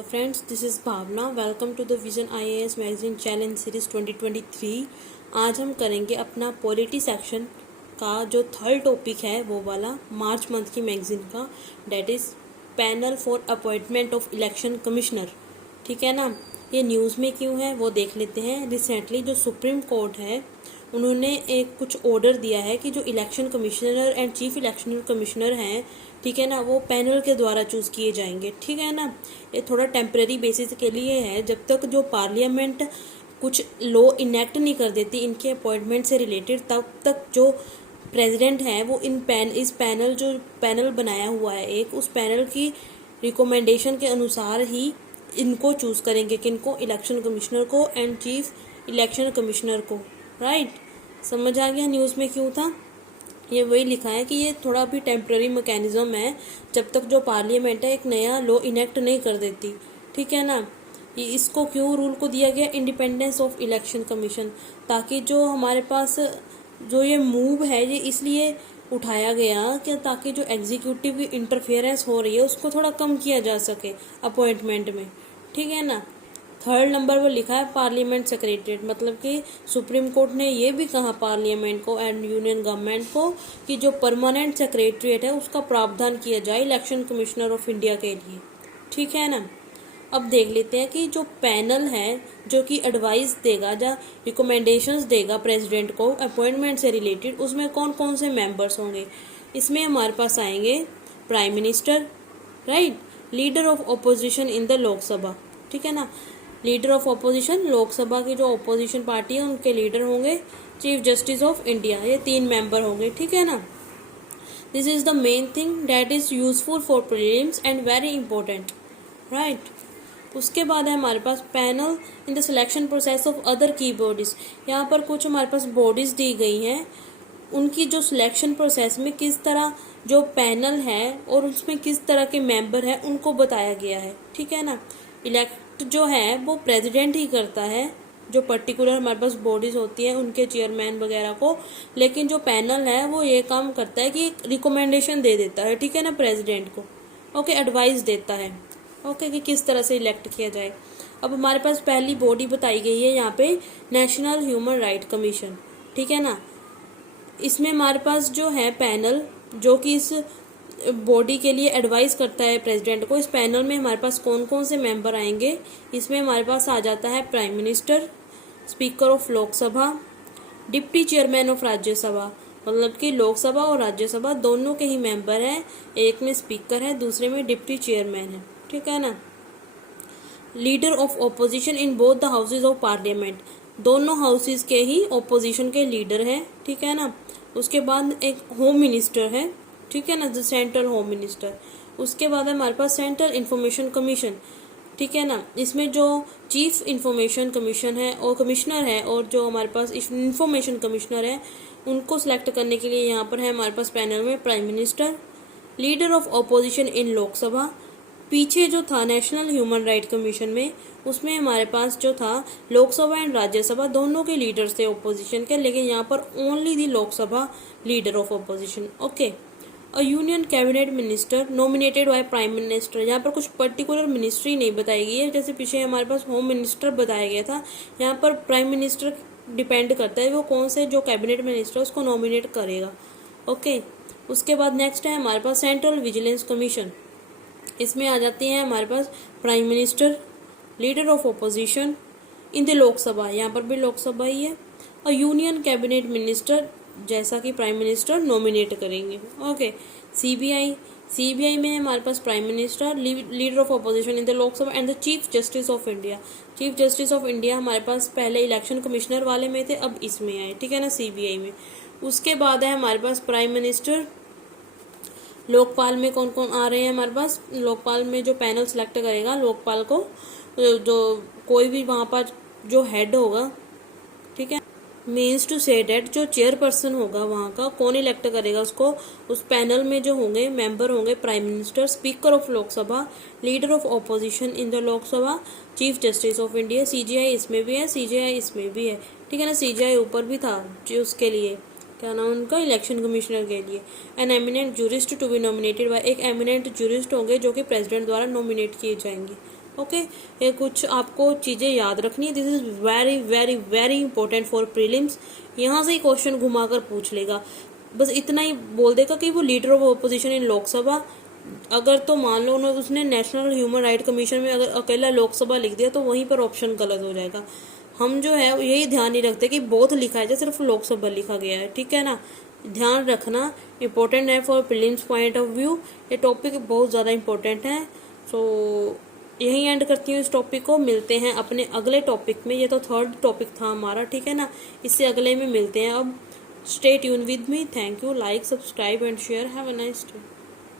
Hello friends, this is Bhavna. Welcome to the Vision IAS magazine challenge series 2023। आज हम करेंगे अपना पॉलिटी सेक्शन का जो थर्ड टॉपिक है वो वाला मार्च मंथ की मैगजीन का, that is panel for appointment of election commissioner. ठीक है ना। ये न्यूज़ में क्यों है वो देख लेते हैं। रिसेंटली जो सुप्रीम कोर्ट है उन्होंने एक कुछ ऑर्डर दिया है कि जो election commissioner and chief election commissioner हैं, ठीक है ना, वो पैनल के द्वारा चूज किए जाएंगे। ठीक है ना। ये थोड़ा टेम्परेरी बेसिस के लिए है, जब तक जो पार्लियामेंट कुछ लॉ इनेक्ट नहीं कर देती इनके अपॉइंटमेंट से रिलेटेड, तब तक जो प्रेसिडेंट है वो इस पैनल जो पैनल बनाया हुआ है एक, उस पैनल की रिकमेंडेशन के अनुसार ही इनको चूज करेंगे, किनको, इलेक्शन कमिश्नर को एंड चीफ इलेक्शन कमिश्नर को। राइट, समझ आ गया न्यूज़ में क्यों था। ये वही लिखा है कि ये थोड़ा भी टेम्प्रेरी मैकेनिज्म है, जब तक जो पार्लियामेंट है एक नया लॉ इनेक्ट नहीं कर देती। ठीक है ना। ये इसको क्यों रूल को दिया गया, इंडिपेंडेंस ऑफ इलेक्शन कमीशन, ताकि जो हमारे पास जो ये मूव है ये इसलिए उठाया गया कि ताकि जो एग्जीक्यूटिव इंटरफेरेंस हो रही है उसको थोड़ा कम किया जा सके अपॉइंटमेंट में। ठीक है ना। थर्ड नंबर पर लिखा है पार्लियामेंट सेक्रेटरीट, मतलब कि सुप्रीम कोर्ट ने ये भी कहा पार्लियामेंट को एंड यूनियन गवर्नमेंट को कि जो परमानेंट सेक्रेटरीट है उसका प्रावधान किया जाए इलेक्शन कमिश्नर ऑफ इंडिया के लिए। ठीक है ना। अब देख लेते हैं कि जो पैनल है जो कि एडवाइस देगा या रिकमेंडेशंस देगा प्रेसिडेंट को अपॉइंटमेंट से रिलेटेड, उसमें कौन कौन से मेंबर्स होंगे। इसमें हमारे पास आएंगे prime minister, right, leader of opposition in the Lok Sabha. ठीक है ना। लीडर ऑफ ऑपोजिशन, लोकसभा की जो ऑपोजिशन पार्टी है उनके लीडर होंगे, चीफ जस्टिस ऑफ इंडिया, ये 3 मेंबर होंगे। ठीक है ना। This is the main thing that is useful for prelims and very important. Right. उसके बाद है हमारे पास panel in the selection process of other की बॉडीज। यहाँ पर कुछ हमारे पास बॉडीज दी गई हैं, उनकी जो सिलेक्शन प्रोसेस में किस तरह जो पैनल है और उसमें किस तरह के मेंबर है उनको बताया गया है। ठीक है ना। इलेक्ट जो है वो प्रेसिडेंट ही करता है, जो पर्टिकुलर हमारे पास बॉडीज होती है उनके चेयरमैन वगैरह को, लेकिन जो पैनल है वो ये काम करता है कि रिकमेंडेशन दे देता है। ठीक है ना, प्रेसिडेंट को। ओके, एडवाइस देता है ओके कि किस तरह से इलेक्ट किया जाए। अब हमारे पास पहली बॉडी बताई गई है यहाँ पे नेशनल ह्यूमन राइट कमीशन। ठीक है ना। इसमें हमारे पास जो है पैनल जो कि इस बॉडी के लिए एडवाइस करता है प्रेसिडेंट को। इस पैनल में हमारे पास कौन कौन से मेंबर आएंगे, इसमें हमारे पास आ जाता है prime minister, speaker of Lok Sabha, deputy chairman of Rajya Sabha, मतलब कि लोकसभा और राज्यसभा दोनों के ही मेंबर हैं, एक में स्पीकर है दूसरे में डिप्टी चेयरमैन है। ठीक है ना। Leader of opposition in both the houses of parliament, दोनों हाउसेज के ही ऑपोजिशन के लीडर हैं। ठीक है ना। उसके बाद एक होम मिनिस्टर है, ठीक है ना, द सेंट्रल होम मिनिस्टर। उसके बाद हमारे पास सेंट्रल इंफॉर्मेशन कमीशन। ठीक है ना। इसमें जो चीफ इंफॉर्मेशन कमीशन है और कमिश्नर है और जो हमारे पास इंफॉर्मेशन कमिश्नर है उनको सिलेक्ट करने के लिए यहाँ पर है हमारे पास पैनल में prime minister, leader of opposition इन लोकसभा। पीछे जो था नेशनल ह्यूमन राइट कमीशन में, उसमें हमारे पास जो था लोकसभा एंड राज्यसभा दोनों के लीडर्स थे ऑपोजिशन के, लेकिन यहाँ पर only the Lok Sabha leader of opposition. Okay. A union cabinet minister nominated by prime minister, यहाँ पर कुछ पर्टिकुलर मिनिस्ट्री नहीं बताई गई है, जैसे पीछे हमारे पास होम मिनिस्टर बताया गया था, यहाँ पर प्राइम मिनिस्टर डिपेंड करता है वो कौन से जो कैबिनेट मिनिस्टर उसको नॉमिनेट करेगा। ओके। उसके बाद नेक्स्ट है हमारे पास सेंट्रल विजिलेंस कमीशन। इसमें आ जाती हैं हमारे पास prime minister, leader of opposition in the Lok Sabha, यहाँ पर भी लोकसभा ही है, और यूनियन कैबिनेट मिनिस्टर जैसा कि प्राइम मिनिस्टर नॉमिनेट करेंगे। ओके। सीबीआई में हमारे पास prime minister, leader of opposition in the Lok Sabha and the chief justice of India. Chief justice of India हमारे पास पहले इलेक्शन कमिश्नर वाले में थे, अब इसमें आए। ठीक है ना, सीबीआई में। उसके बाद है हमारे पास प्राइम मिनिस्टर। लोकपाल में कौन कौन आ रहे हैं हमारे पास, लोकपाल में जो पैनल सेलेक्ट करेगा लोकपाल को, जो कोई भी वहाँ पर जो हेड होगा, ठीक है, मीन्स टू से डेट जो चेयरपर्सन होगा वहाँ का, कौन इलेक्ट करेगा उसको, उस पैनल में जो होंगे मेंबर होंगे prime minister, speaker of Lok Sabha, leader of opposition in the Lok Sabha, chief justice of India. CGI इसमें भी है, सीजीआई इसमें भी है। ठीक है ना। सीजीआई ऊपर भी था जो उसके लिए क्या नाम उनका, इलेक्शन कमिश्नर के लिए। An eminent jurist to be nominated by, एक एमिनेंट जूरिस्ट होंगे जो कि प्रेसिडेंट द्वारा नॉमिनेट किए जाएंगे। ओके, ये कुछ आपको चीज़ें याद रखनी है। This is very very very important for prelims. यहाँ से ही क्वेश्चन घुमाकर पूछ लेगा, बस इतना ही बोल देगा कि वो leader of opposition in Lok Sabha. अगर तो मान लो उसने नेशनल ह्यूमन राइट कमीशन में अगर अकेला लोकसभा लिख दिया तो वहीं पर ऑप्शन गलत हो जाएगा। हम जो है यही ध्यान नहीं रखते कि बोथ लिखा है या सिर्फ लोकसभा लिखा गया है, ठीक है ना। ध्यान रखना इम्पोर्टेंट है for prelims point of view. ये टॉपिक बहुत ज़्यादा इम्पोर्टेंट है। सो यही एंड करती हूँ इस टॉपिक को। मिलते हैं अपने अगले टॉपिक में। ये तो थर्ड टॉपिक था हमारा, ठीक है ना। इससे अगले में मिलते हैं। अब stay tune with me. Thank you. Like, subscribe and share. Have a nice day.